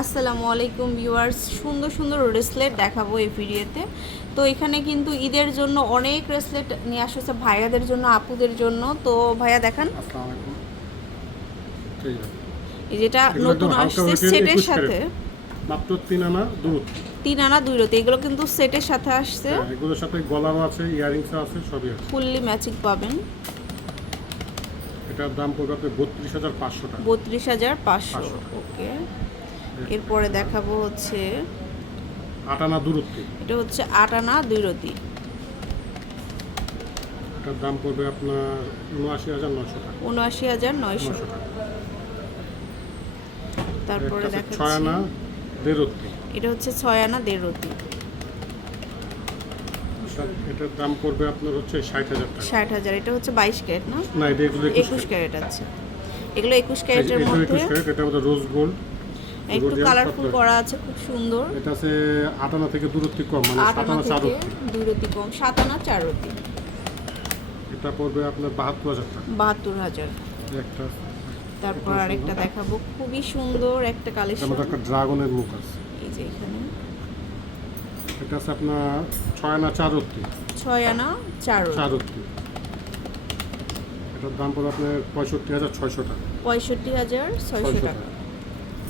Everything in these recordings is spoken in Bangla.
আসসালামু আলাইকুম ভিউয়ার্স সুন্দর সুন্দর ব্রেসলেট দেখাবো এই ভিডিওতে। তো এখানে কিন্তু ঈদের জন্য অনেক ব্রেসলেট নিয়ে আসছে ভাইয়াদের জন্য আপুদের জন্য। তো ভাইয়া দেখান। যেটা নতুন আসছে সেটের সাথে। মাত্র তিন আনা দুধ তিন আনা দুই রতি এগুলো কিন্তু সেটের সাথে আসছে। হ্যাঁ, এগুলোর সাথে গলারও আছে ইয়ারিংসও আছে সবই আছে। ফুললি ম্যাচিং পাবেন। এটার দাম পড়বে বত্রিশ হাজার পাঁচশো টাকা। বত্রিশ হাজার পাঁচশো। ওকে। এরপরে দেখাবো হচ্ছে আট আনা দূরত্বে এটা হচ্ছে আট আনা দুই রতি এটার দাম পড়বে আপনার উনআশি হাজার নশো টাকা। উনআশি হাজার নয়শো। টাকা। তারপরে আছে ছয় আনা দেড়ত্তি এটা হচ্ছে ছয় আনা দেড় রতি এটার দাম পড়বে আপনার হচ্ছে ষাট হাজার টাকা। ষাট হাজার এটা হচ্ছে বাইশ ক্যারেট না? না এটা একুশ ক্যারেট। আছে। এগুলো একুশ ক্যারেটের মধ্যে এটা আমাদের রোজ গোল্ড একটু কালারফুল করা আছে খুব সুন্দর। এটা আছে আট আনা থেকে দূরত্ব কম মানে আট সাত আনা আনা চার থেকে কম সাত আনা চার এটা পড়বে আপনার বাহাত্তর হাজার টাকা। বাহাত্তর হাজার। একটা তারপর আরেকটা দেখাবো খুবই সুন্দর একটা কালেকশন মধ্যে একটা ড্রাগনের মুখ আছে। এই যে এখানে। এটা আছে আপনার ছয় আনা চার অত্তি ছয় আনা চার চার রতি এটার দাম পড়বে আপনার পঁয়ষট্টি হাজার ছয়শো টাকা। পঁয়ষট্টি হাজার ছয়শো টাকা টাকা তারপর এই একটা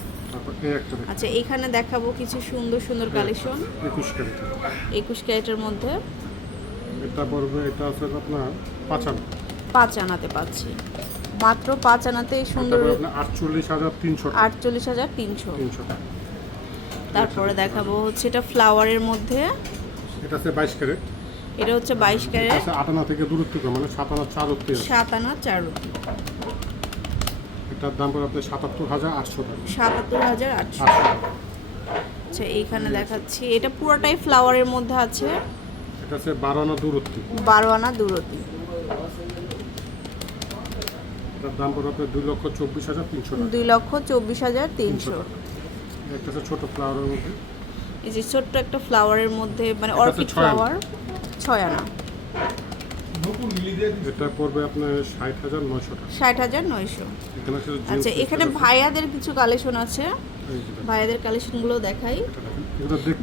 দেখুন, আচ্ছা এখানে দেখাবো কিছু সুন্দর সুন্দর কালেকশন। একুশ ক্যারেটের একুশ ক্যারেটের মধ্যে। এটা পড়বে এটা আছে আপনার পাঁচ আনা। পাঁচ আনাতে পাচ্ছি। মাত্র পাঁচ আনাতে সুন্দর আটচল্লিশ হাজার তিনশো আটচল্লিশ হাজার তিনশো। তারপরে দেখাবো হচ্ছে এটা ফ্লাওয়ারের মধ্যে। এটা আছে বাইশ ক্যারেট। এটা হচ্ছে বাইশ ক্যারেট। আট আনা থেকে দূরত্ব মানে সাত আনা চার সাত আনা চার এটার দাম পড়বে আপনার সাতাত্তর হাজার আটশো টাকা। সাতাত্তর হাজার আটশো আচ্ছা এইখানে দেখাচ্ছি। এটা পুরোটাই ফ্লাওয়ারের মধ্যে আছে। এটা আছে বারো আনা দূরত্ব বারো আনা দুরতি এটার দাম পড়বে আপনার দুই লক্ষ চব্বিশ হাজার তিনশো টাকা। দুই লক্ষ চব্বিশ হাজার তিনশো। একটা আছে ছোট ফ্লাওয়ারের মধ্যে। এই যে ছোট্ট একটা ফ্লাওয়ারের মধ্যে মানে হচ্ছে অর্কিড। ফ্লাওয়ার ছয় আনা। এটা পড়বে আপনার ষাট হাজার নয়শো টাকা। ষাট হাজার নয়শো। আচ্ছা এখানে। ভাইয়াদের কিছু কালেকশন আছে। ভাইয়াদের কালেকশনগুলো দেখাই।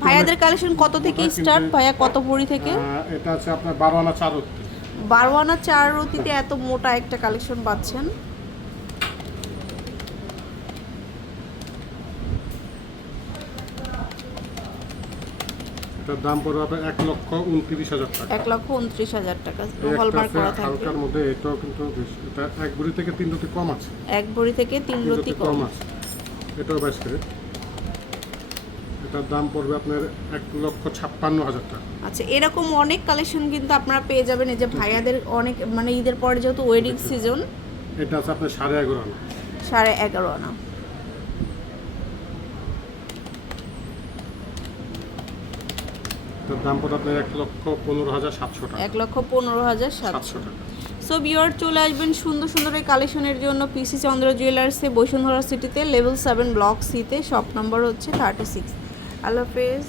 ভাইয়াদের কালেকশন কত থেকে স্টার্ট ভাইয়া কত ভরি থেকে? এটা আছে আপনার বারো আনা চার অত্তি বারো আনা চার রতিতে এত মোটা একটা কালেকশন পাচ্ছেন। এটার দাম পড়বে আপনার এক লক্ষ উনত্রিশ হাজার টাকা। এক লক্ষ উনত্রিশ হাজার টাকা। হলমার্ক করা থাকবে। হালকার মধ্যে এটাও কিন্তু এটা এক বুড়ি থেকে তিন রতি কম আছে। এক ভরি থেকে তিন রতি কম। আছে। এটাও বাইশ ক্যারেট এটার দাম পড়বে আপনার এক লক্ষ ছাপ্পান্ন হাজার টাকা। আচ্ছা এরকম অনেক কালেকশন কিন্তু আপনারা পেয়ে যাবেন এই যে ভাইয়াদের অনেক মানে ঈদের পরে যেহেতু ওয়েডিং সিজন এটা আছে আপনার সাড়ে এগারো আনা। সাড়ে এগারো আনা। এটার দাম পড়ে আপনার এক লক্ষ পনেরো হাজার সাতশো টাকা। এক লক্ষ পনেরো হাজার সাতশো। টাকা। সো বিয়ার চলে আসবেন সুন্দর সুন্দর এই কালেকশনের জন্য পিসি চন্দ্র জুয়েলার্সে বসুন্ধরা সিটিতে লেভেল সেভেন ব্লক সিতে শপ নম্বর হচ্ছে থার্টি সিক্স আল্লাহ হাফেজ।